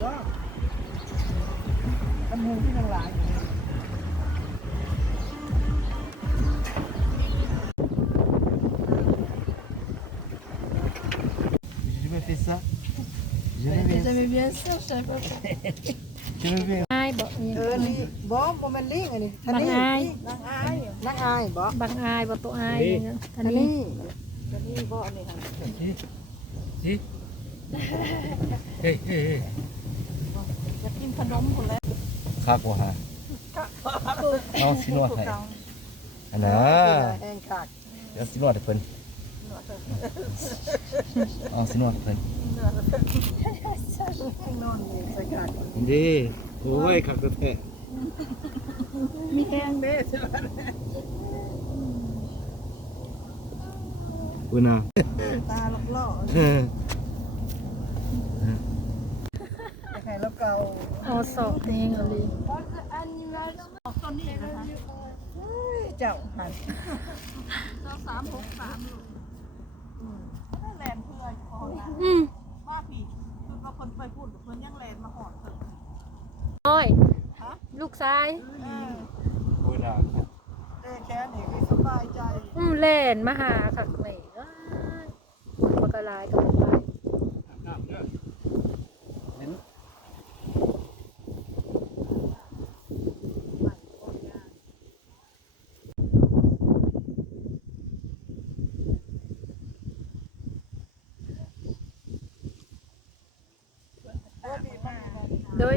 กำแพงที่ทั้งหลายJe me fais ça. Je me fais ça. J'aimais bien ça, je savais pas. Je me fais. อายบอกนี่ นี่บ่มันลิงอันนี้ บางอาย นางอายนางอายบ่ บางอายบอกตัวอายนี่อัน อัน นี้ นี้อันนี้บ่อันนี้ค่ะ Si. Hey, hey, hey. อยากกินขนมคนแล้ว คักว่ะฮะเอาสินวดให้อันน่ะ แห้งขาด เดี๋ยวสินวดให้เพิ่นเอาสินวดให้เพิ่น นอนนี่ใส่ขาด ดีโอ้ยคักแท้ มีแห้งเด้ใช่ไหม คุณน่ะ ตาล่อ เออ ๆใครแล้วเก่า เอาสอบนี่อะไร ต้นนี้นะคะเจ้าหันแลนเพื่อนพอละ อืม ว่าผีคือว่าคนไปพูดกับคนยังแลนมาหอดเถอะ น้อยลูกชาย คุณน่ะ แค่นี้คือสบายใจ เล่นมาหาขักนี่ปากกาลายกับปากลาย โดย